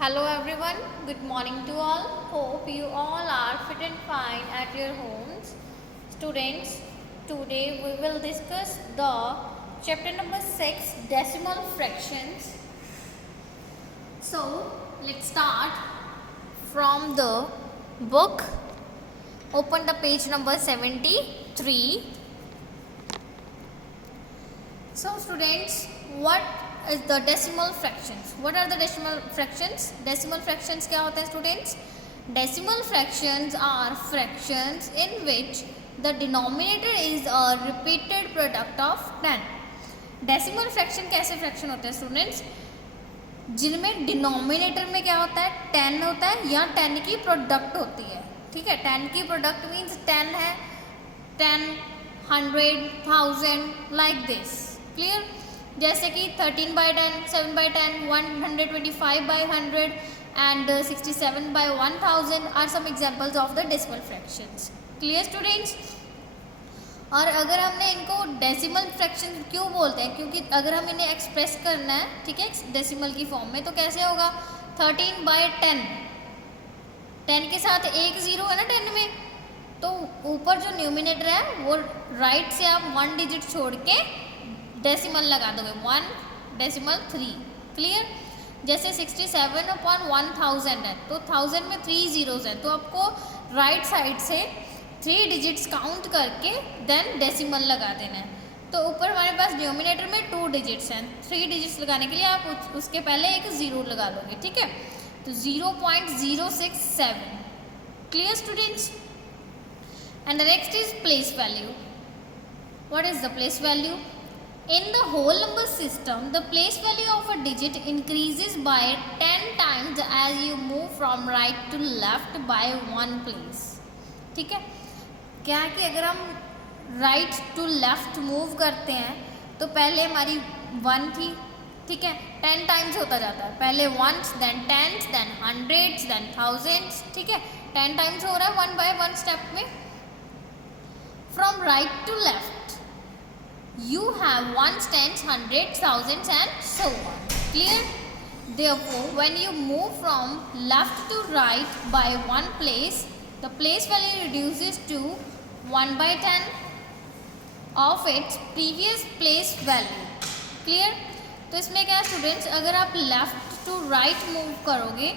Hello everyone, good morning to all. Hope you all are fit and fine at your homes. Students, today we will discuss the chapter number 6, decimal fractions. So, let's start from the book. Open the page number 73. So students, what is the decimal fractions? What are the decimal fractions? Decimal fractions क्या होते हैं students? Decimal fractions are fractions in which the denominator is a repeated product of 10. Decimal fraction कैसे fraction होते हैं students? जिनमें denominator में क्या होता है 10 होता है या 10 की प्रोडक्ट होती है. ठीक है, 10 की प्रोडक्ट मीन्स 10 है, 10, 100, 1000 लाइक दिस. क्लियर? जैसे कि 13 by 10, 7 by 10, 125 by 100 and 67 by 1000 are some examples of the decimal fractions. Clear students? और अगर हमने इनको डेसिमल फ्रैक्शन क्यों बोलते हैं, क्योंकि अगर हम इन्हें एक्सप्रेस करना है, ठीक है, डेसिमल की फॉर्म में, तो कैसे होगा 13 by 10, 10 के साथ एक ज़ीरो है ना 10 में, तो ऊपर जो न्यूमिनेटर है वो राइट से आप 1 डिजिट छोड़ के डेसिमल लगा दोगे, 1.3. क्लियर? जैसे 67/1000 है तो 1000 में 3 ज़ीरोज़ हैं, तो आपको राइट साइड से 3 डिजिट्स काउंट करके देन डेसिमल लगा देना है. तो ऊपर हमारे पास डिनोमिनेटर में 2 डिजिट्स हैं, 3 डिजिट्स लगाने के लिए आप उसके पहले एक ज़ीरो लगा लोगे. ठीक है, तो 0.067. Clear students? And the next is place value. What is the place value? In the whole number system, the place value of a digit increases by 10 times as you move from right to left by 1 place. ठीक है, क्या है कि अगर हम right to left move करते हैं तो पहले हमारी 1 थी, ठीक है, 10 टाइम्स होता जाता है, पहले ones then tens then hundreds then thousands. ठीक है, 10 टाइम्स हो रहा है 1 by 1 स्टेप में. From right to left you have ones, tens, hundreds, thousands and so on. Clear? Therefore, when you move from left to right by 1 place, the place value reduces to 1 by 10 of its previous place value. Clear? तो इसमें क्या है students, अगर आप left to right move करोगे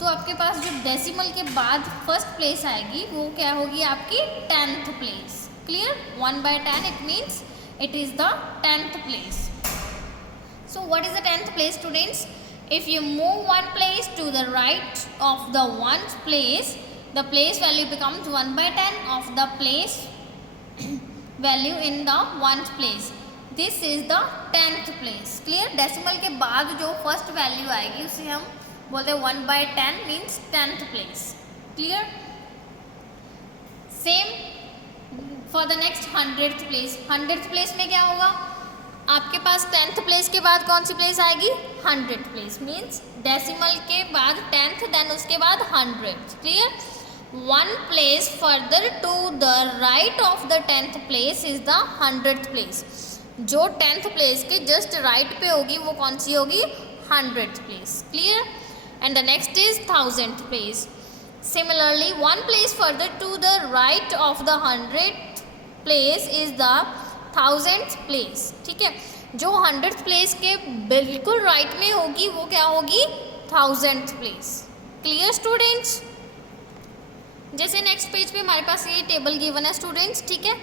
तो आपके पास जो डेसिमल के बाद फर्स्ट प्लेस आएगी वो क्या होगी, आपकी 10th place. Clear? 1 by 10 it means it is the 10th place. So what is the 10th place students? If you move one place to the right of the 1st place, the place value becomes 1 by 10 of the place value in the 1st place. This is the 10th place. Clear? Decimal के बाद जो first value आएगी उसे हम बोलते हैं 1 by 10 means 10th place. Clear? Same for the next 100th place. 100th place में क्या होगा, आपके पास 10th प्लेस के बाद कौन सी प्लेस आएगी, 100th प्लेस. मीन्स डेसिमल के बाद 10th देन उसके बाद 100th. Clear? 1 place further to the right of the 10th place is the 100th place. जो 10th प्लेस के जस्ट राइट पे होगी वो कौन सी होगी, 100th place. Clear? And the next is 1000th place. Similarly, 1 place further to the right of the 100th place is the 1000th place. ठीक है, जो 100th place के बिल्कुल राइट में होगी वो क्या होगी, 1000th place. Clear students? जैसे नेक्स्ट पेज पे हमारे पास ये टेबल गिवन है स्टूडेंट्स. ठीक है,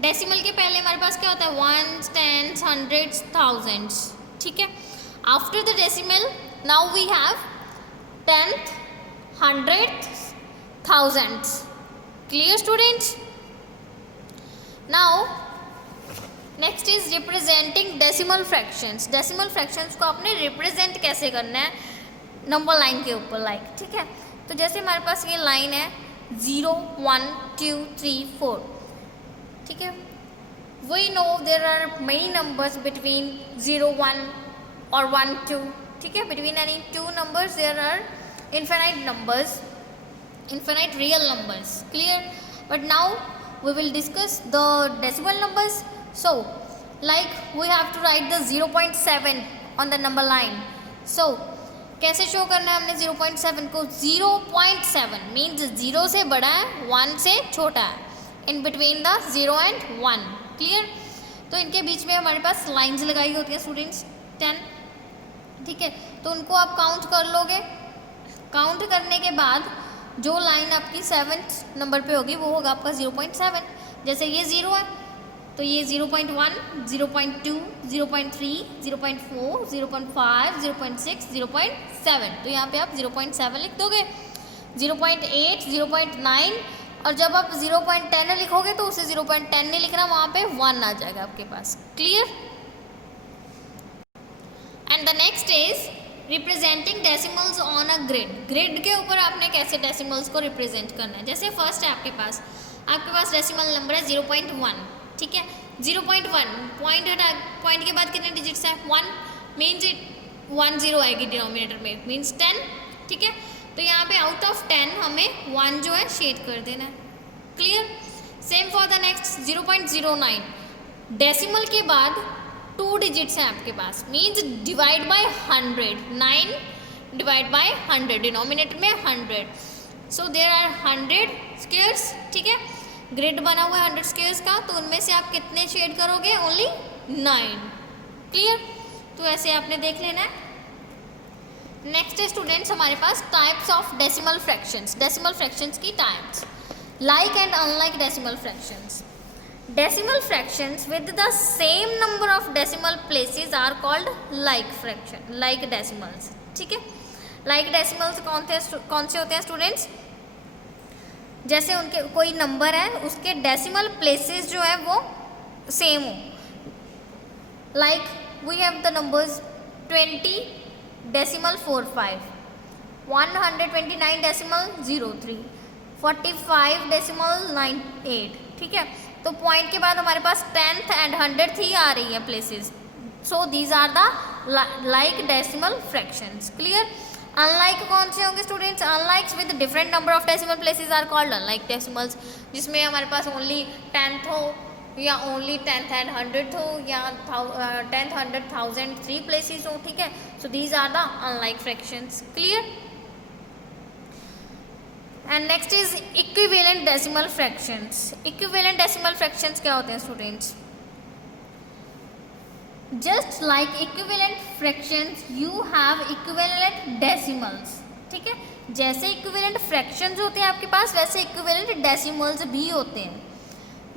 डेसिमल के पहले हमारे पास क्या होता है, वंस, टेंस, हंड्रेड्स, थाउजेंड्स. ठीक है, after the decimal now we have 10th, 100th, thousands. Clear students? Now next is representing decimal fractions. Decimal fractions को आपने represent कैसे करना है, नंबर लाइन के ऊपर लाइक. ठीक है, तो जैसे हमारे पास ये लाइन है 0, 1, 2, 3, 4. ठीक है, we know there are many numbers between 0, 1 or 1, 2. ठीक है, between any two numbers there are infinite numbers, infinite real numbers. Clear? But now we will discuss the decimal numbers. So like we have to write the 0.7 on the number line. So कैसे show करना है हमने 0.7 को? 0.7 means 0 से बड़ा है, 1 से छोटा है, in between the 0 and 1। Clear? तो इनके बीच में हमारे पास लाइंस लगाई होती है स्टूडेंट्स 10, ठीक है। तो उनको आप काउंट कर लोगे। काउंट करने के बाद जो लाइन आपकी 7th नंबर पे होगी वो होगा आपका 0.7। जैसे ये 0 है तो ये 0.1, 0.2, 0.3, 0.4, 0.5, 0.6, 0.7। तो यहाँ पे आप 0.7 लिख दोगे। 0.8, 0.9 और जब आप 0.10 लिखोगे तो उसे 0.10 नहीं लिखना, वहाँ पे 1 आ जाएगा आपके पास। Clear? And the next is representing decimals on a grid. Grid के ऊपर आपने कैसे डेसिमल्स को रिप्रेजेंट करना है। जैसे फर्स्ट है आपके पास डेसिमल नंबर है 0.1, ठीक है। 0.1 पॉइंट के बाद कितने डिजिट्स हैं? 1 मीन्स 1 0 आएगी डिनोमिनेटर में, मीन्स 10, ठीक है। तो यहाँ पे आउट ऑफ 10 हमें 1 जो है शेड कर देना है। Clear? Same for the next 0.09। Decimal के बाद 2 डिजिट्स हैं आपके पास, means divide by 100, 9 divide by 100, denominator में 100। सो देयर आर 100 स्क्वायर्स, ठीक है। ग्रिड बना हुआ है 100 स्क्वायर्स का, तो उनमें से आप कितने शेड करोगे? ओनली 9। क्लियर? तो ऐसे आपने देख लेना है। नेक्स्ट है स्टूडेंट्स हमारे पास types of decimal fractions. Decimal fractions की types, like and unlike decimal fractions. Decimal fractions with the same number of decimal places are called like fraction, like decimals, ठीक है। लाइक डेसिमल्स कौन से होते हैं स्टूडेंट्स? जैसे उनके कोई नंबर है, उसके डेसिमल प्लेसेस जो है वो सेम हो। Like we have the numbers 20 decimal 45, 129 decimal 03, 45 decimal 98, ठीक है। तो पॉइंट के बाद हमारे पास 10th एंड 100th ही आ रही है places. So these are the like decimal fractions. Clear? Unlike कौन से होंगे students? Unlikes with different number of decimal places are called unlike decimals, जिसमें हमारे पास ओनली 10th हो या ओनली 10th एंड 100th हो या 10th 100th 1000 3 प्लेसेस हो, ठीक है। So these are the unlike fractions. Clear? And next is equivalent decimal fractions. Equivalent decimal fractions क्या होते हैं students? Just like equivalent fractions you have equivalent decimals, ठीक है। जैसे इक्विवेलेंट फ्रैक्शंस होते हैं आपके पास, वैसे इक्विवेलेंट डेसिमल्स भी होते हैं।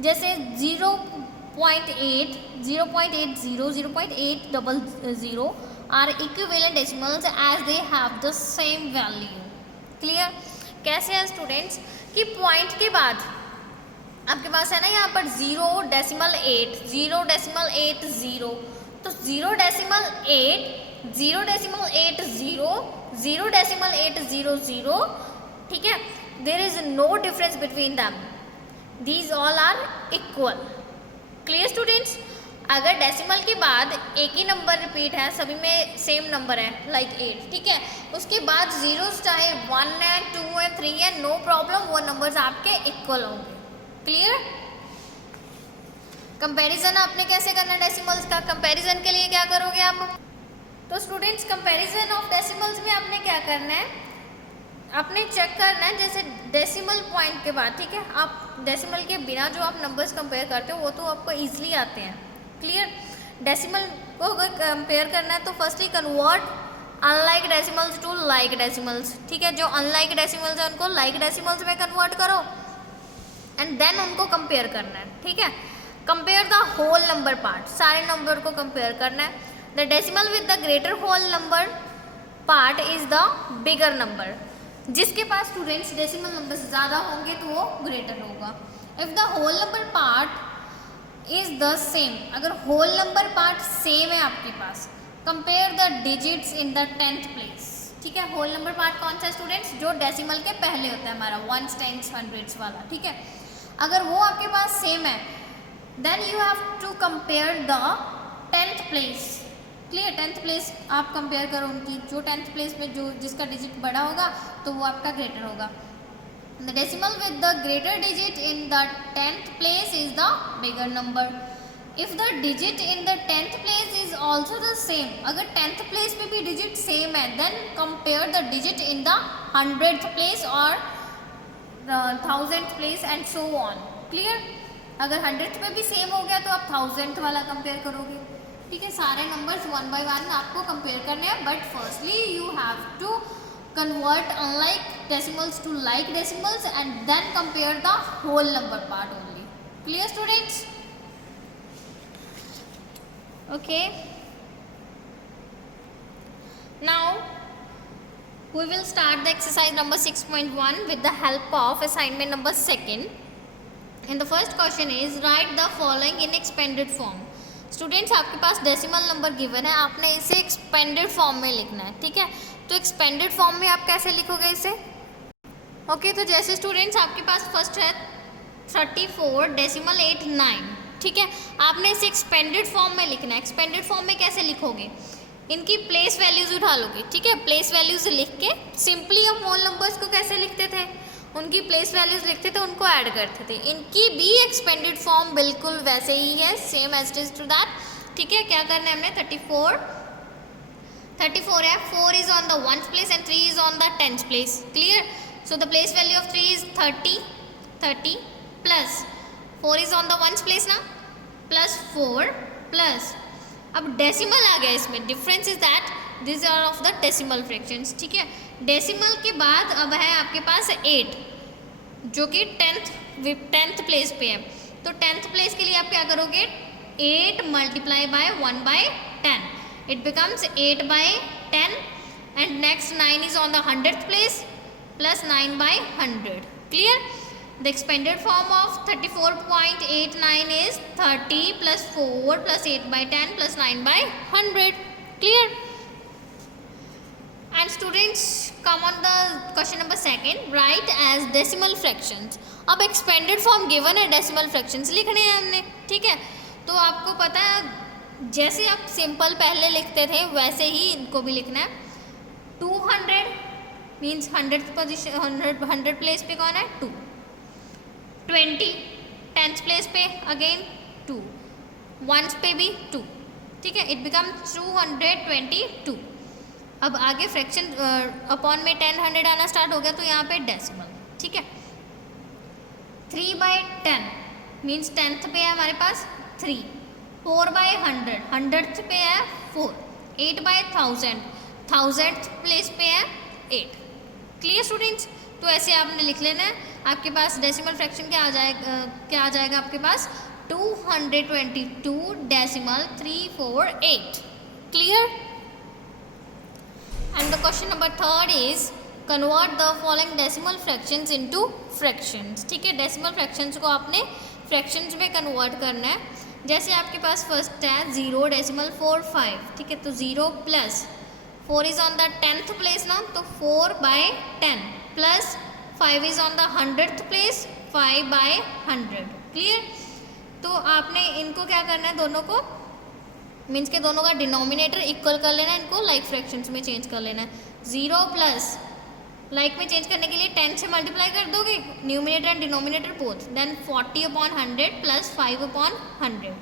जैसे 0.8, 0.80, 0.800 are equivalent decimals as they have the same value. Clear? कैसे है स्टूडेंट्स कि पॉइंट के बाद आपके पास है ना यहाँ पर 0.8, 0.80, तो 0.8, 0.80, 0.800, ठीक है। There is no difference between them, these all are equal. Clear students? अगर डेसिमल के बाद एक ही नंबर रिपीट है, सभी में सेम नंबर है लाइक 8, ठीक है, उसके बाद जीरोस चाहे 1 है, 2 है, 3 है, नो प्रॉब्लम, वो नंबर्स आपके इक्वल होंगे। क्लियर? कंपैरिजन आपने कैसे करना है डेसिमल्स का? कंपैरिजन के लिए क्या करोगे आप? तो स्टूडेंट्स कंपैरिजन ऑफ डेसिमल्स में आपने क्या करना है? आपने चेक करना है जैसे डेसिमल पॉइंट के बाद, ठीक है, आप डेसिमल के बिना जो आप नंबर्स कंपेयर करते हो वो तो आपको ईजिली आते हैं। क्लियर? डेसिमल को अगर कंपेयर करना है तो firstly convert unlike decimals to like decimals, ठीक है। जो अनलाइक डेसिमल्स है उनको लाइक डेसिमल्स में कन्वर्ट करो एंड देन उनको कंपेयर करना है, ठीक है। Compare the whole number part, सारे नंबर को कंपेयर करना है। The decimal with the greater whole number part is the bigger number. जिसके पास स्टूडेंट्स डेसिमल नंबर ज़्यादा होंगे तो वो ग्रेटर होगा। If the whole number part is the same, अगर होल नंबर पार्ट सेम है आपके पास, compare the digits in the 10th place, ठीक है। होल नंबर पार्ट कौन सा है स्टूडेंट्स? जो डेसिमल के पहले होता है हमारा 1s 10s 100s वाला, ठीक है। अगर वो आपके पास सेम है then you have to compare the 10th place. Clear? 10th place आप कंपेयर करो उनकी, जो 10th प्लेस में जो जिसका डिजिट बड़ा होगा तो वो आपका ग्रेटर होगा। The decimal with the greater digit in the 10th place is the bigger number. If the digit in the 10th place is also the same, अगर 10th प्लेस पे भी डिजिट सेम है, then compare the digit in the 100th place और 1000th place and so on. Clear? अगर 100th पे भी same हो गया तो आप 1000th वाला कंपेयर करोगे। ठीक है, सारे नंबर्स वन बाय वन आपको कंपेयर करने हैं, but firstly you have to convert unlike decimals to like decimals and then compare the whole number part only. Clear students? Okay, now we will start the exercise number 6.1 with the help of assignment number 2. And the first question is write the following in expanded form. Students आपके पास decimal number given है, आपने इसे expanded form में लिखना है। ठीक है, तो एक्सपेंडेड फॉर्म में आप कैसे लिखोगे इसे? ओके, तो जैसे स्टूडेंट्स आपके पास फर्स्ट है 34.89। ठीक है, आपने इसे एक्सपेंडेड फॉर्म में लिखना है। एक्सपेंडेड फॉर्म में कैसे लिखोगे? इनकी प्लेस वैल्यूज उठा लोगे। ठीक है, प्लेस वैल्यूज लिख के सिंपली हम होल नंबर्स को कैसे लिखते थे, उनकी प्लेस वैल्यूज लिखते थे, उनको ऐड करते थे। इनकी भी एक्सपेंडेड फॉर्म बिल्कुल वैसे ही है, same as it is to that. ठीक है, क्या करना है हमने? 34 है, 4 is on the 1th place and 3 is on the 10th place. Clear? So the place value of 3 is 30 plus 4 is on the 1th place ना, प्लस 4 प्लस, अब decimal आ गया इसमें। Difference is that this are of the decimal fractions. ठीक है, decimal के बाद अब है आपके पास 8 जो कि 10th प्लेस पे है। तो 10th प्लेस के लिए आप क्या करोगे? 8 multiply by 1/10, it becomes 8/10 and next 9 is on the 100th place plus 9/100। Clear? The expanded form of 34.89 is 30 plus 4 plus 8/10 plus 9/100। Clear? And students come on the question number 2, write as decimal fractions। अब expanded form given है, decimal fractions लिखने हैं हमने। ठीक है, तो आपको पता है जैसे आप सिंपल पहले लिखते थे वैसे ही इनको भी लिखना है। 200 मीन्स 100th पोजिशन, 100 प्लेस पे कौन है? 2। 20 10th प्लेस पे अगेन 2, 1s पे भी 2। ठीक है, इट बिकम्स 222। अब आगे फ्रैक्शन अपॉन में 10 100 आना स्टार्ट हो गया, तो यहाँ पे डेसिमल। ठीक है, 3/10 मीन्स 10th पे है हमारे पास 3, 4/100 100th पे है 4, 8/1000 1000th प्लेस पे है 8। Clear students? तो ऐसे आपने लिख लेना है। आपके पास डेसिमल फ्रैक्शन क्या आ जाएगा आपके पास? 222.348। Clear? And the question number 3 is convert the following decimal fractions into fractions। ठीक है, डेसिमल फ्रैक्शंस को आपने फ्रैक्शंस में कन्वर्ट करना है। जैसे आपके पास फर्स्ट है 0.45। ठीक है, तो 0 plus 4 is on the 10th place ना, तो 4/10 plus 5 is on the 100th place 5/100। Clear? तो आपने इनको क्या करना है, दोनों को मीन्स के दोनों का डिनोमिनेटर इक्वल कर लेना है, इनको लाइक फ्रैक्शंस में चेंज कर लेना है। 0 प्लस लाइक में चेंज करने के लिए 10 से मल्टीप्लाई कर दोगे, numerator and denominator both, then 40/100 plus 5/100,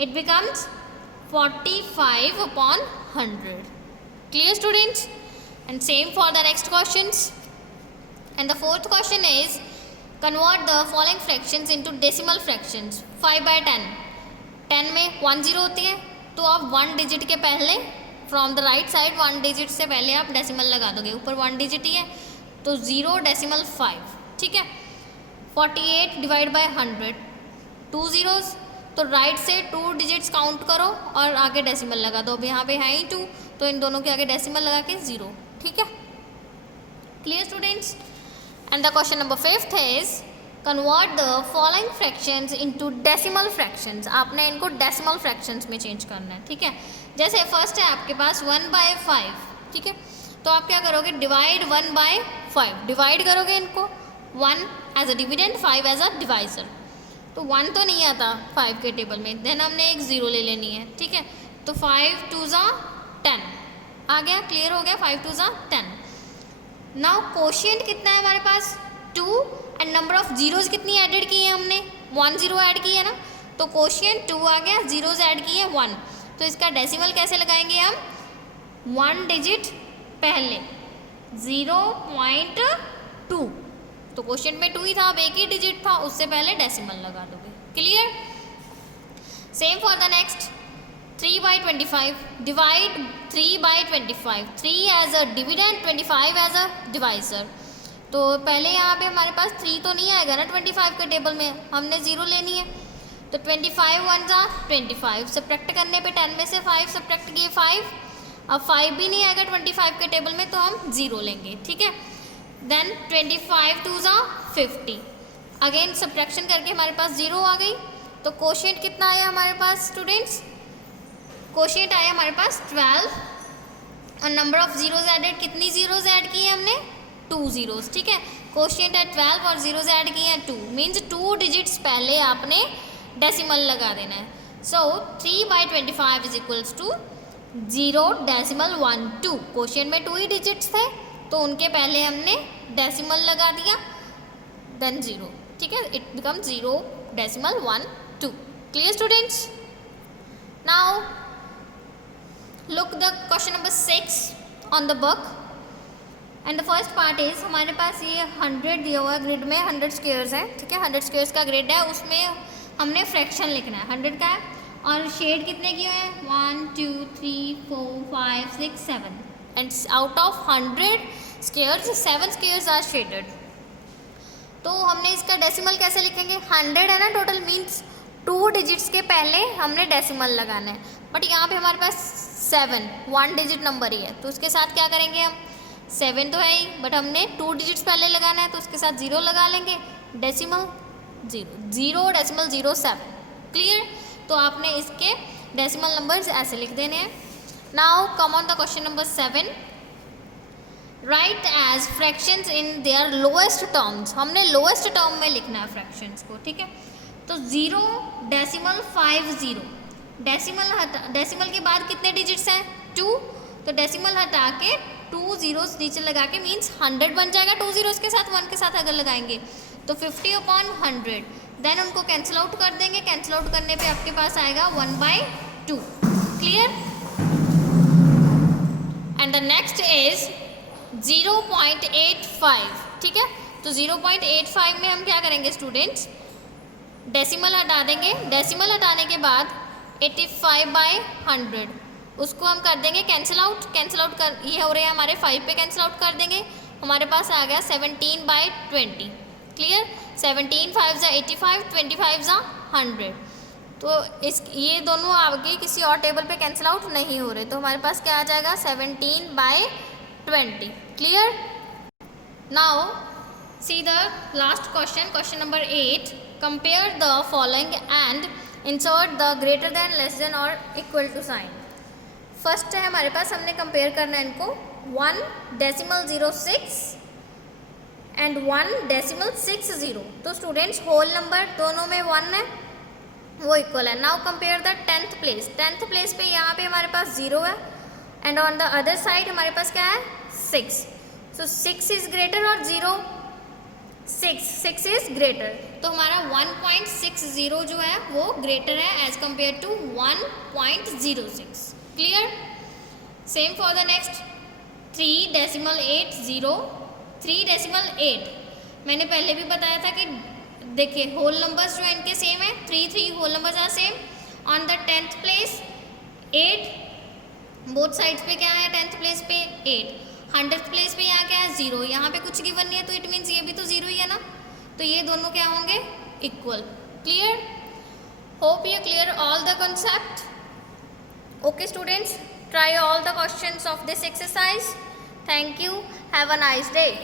it becomes 45/100। Clear students? And same for the next questions. And the fourth question is convert the following fractions into decimal fractions. 5/10, 10 में 1 0 होती है, तो आप 1 डिजिट के पहले from the right side 1 digit से पहले आप डेसिमल लगा दोगे, ऊपर 1 डिजिट ही है, तो 0.5। ठीक है, 48 डिवाइड बाय 100, 2 zeros, तो राइट से 2 डिजिट्स काउंट करो और आगे डेसिमल लगा दो। अब यहाँ पे है ही 2, तो इन दोनों के आगे डेसिमल लगा के 0। ठीक है, clear students? And the question number 5 is convert the following fractions into decimal fractions. आपने इनको डेसिमल फ्रैक्शंस में चेंज करना है। ठीक है, जैसे फर्स्ट है आपके पास 1/5। ठीक है, तो आप क्या करोगे? डिवाइड 1/5, डिवाइड करोगे इनको, 1 as a dividend, 5 as a divisor. तो 1 तो नहीं आता 5 के टेबल में, देन हमने एक 0 ले लेनी है। ठीक है, तो 5 2 10 आ गया। क्लियर हो गया? 5 2 10। नाउ कोशिएंट कितना है हमारे पास? 2 एंड नंबर ऑफ जीरोज कितनी एडेड की है हमने? 1 0 ऐड की है ना, तो कोशिएंट 2 आ गया, जीरोज ऐड किए 1, तो इसका डेसिमल कैसे लगाएंगे हम, 1 डिजिट पहले 0.2, तो क्वेश्चन में 2 ही था, अब एक ही डिजिट था, उससे पहले डेसिमल लगा दोगे। Clear. Same for the next 3/25, divide 3/25, 3 as a dividend, 25 as a divisor. तो पहले यहाँ पे हमारे पास 3 तो नहीं आएगा ना 25 के टेबल में, हमने 0 लेनी है, तो 25 1 जा 25, सब्ट्रैक्ट करने पे 10 में से 5 सब्ट्रैक्ट किए 5, अब 5 भी नहीं आएगा 25 के टेबल में, तो हम 0 लेंगे, ठीक है। देन 25 2 जा 50, अगेन सब्ट्रैक्शन करके हमारे पास 0 आ गई, तो कोशिएंट कितना आया हमारे पास स्टूडेंट्स, कोशिएंट आया हमारे पास 12, और नंबर ऑफ जीरोज एडेड, कितनी जीरोज ऐड की है हमने, 2 जीरोज, ठीक है। कोशिएंट है 12 और जीरोज ऐड किए हैं 2, मीन्स 2 डिजिट्स पहले आपने डेसिमल लगा देना है। सो 3/25 इज इक्वल्स टू 0.12, क्वेश्चन में 2 ही डिजिट्स थे, तो उनके पहले हमने डेसिमल लगा दिया, देन 0, ठीक है, it become 0.12। Clear students. Now look the question number 6 on the book, and the first part is, हमारे पास ये 100 दिया हुआ है, ग्रिड में 100 स्क्वेयर्स है, ठीक है, 100 स्क्वेयर्स का ग्रिड है, उसमें हमने फ्रैक्शन लिखना है, 100 का है, और शेड कितने किए हैं, 1 2 3 4 5 6 7, and out of 100 squares 7 squares are shaded. तो हमने इसका डेसिमल कैसे लिखेंगे, 100 है ना टोटल, मीन्स 2 डिजिट्स के पहले हमने डेसिमल लगाना है, बट यहाँ पे हमारे पास 7 1 डिजिट नंबर ही है, तो उसके साथ क्या करेंगे हम, 7 तो है ही, बट हमने 2 डिजिट्स पहले लगाना है, तो उसके साथ 0 लगा लेंगे, डेसिमल 0.07। क्लियर। तो आपने इसके डेसिमल नंबर्स ऐसे लिख देने हैं। Now come on the question number 7, write as fractions in their lowest terms, हमने लोएस्ट टर्म में लिखना है फ्रैक्शंस को, ठीक है। तो 0.50, डेसिमल के बाद कितने डिजिट्स हैं, 2, तो डेसिमल हटा के 2 जीरोस नीचे लगा के, मीन्स 100 बन जाएगा 2 जीरोस के साथ, 1 के साथ अगर लगाएंगे तो 50/100, देन उनको कैंसिल आउट कर देंगे, कैंसिल आउट करने पे आपके पास आएगा 1/2। Clear. And the next is 0.85, ठीक है, तो 0.85 में हम क्या करेंगे स्टूडेंट्स, डेसिमल हटा देंगे, डेसिमल हटाने के बाद 85/100, उसको हम कर देंगे कैंसिल आउट, कैंसिल आउट कर, ये हो रहे हैं हमारे 5 पे कैंसिल आउट कर देंगे, हमारे पास आ गया 17/20। क्लियर। 17 5 जा 85, 25 जा 100, तो इस ये दोनों आगे किसी और टेबल पे कैंसिल आउट नहीं हो रहे, तो हमारे पास क्या आ जाएगा 17/20। Clear. Now see the last question, question number 8, compare the following and insert the greater than, less than और इक्वल टू साइन। फर्स्ट है हमारे पास, हमने कंपेयर करना है इनको, 1.06 एंड 1.60, तो स्टूडेंट्स होल नंबर दोनों में 1 है, वो इक्वल है। Now compare the 10th place, 10th place पे यहाँ पे हमारे पास 0 है, and on the other side हमारे पास क्या है 6, सो 6 इज ग्रेटर और 0 6 इज ग्रेटर, तो हमारा 1.60 जो है वो ग्रेटर है as compared to 1.06। Clear. Same for the next 3.80, मैंने पहले भी बताया था कि देखिए होल नंबर्स जो है इनके सेम है, 3 whole numbers are same. On the 10th place 8, both sides पे क्या है 10th प्लेस पे 8, 100th प्लेस पे यहाँ क्या है 0, यहाँ पे कुछ गिवन नहीं है, तो इट मीन्स ये भी तो 0 ही है ना, तो ये दोनों क्या होंगे equal. Clear. Hope you clear all the concept. Okay students, try all the questions of this exercise. Thank you. Have a nice day.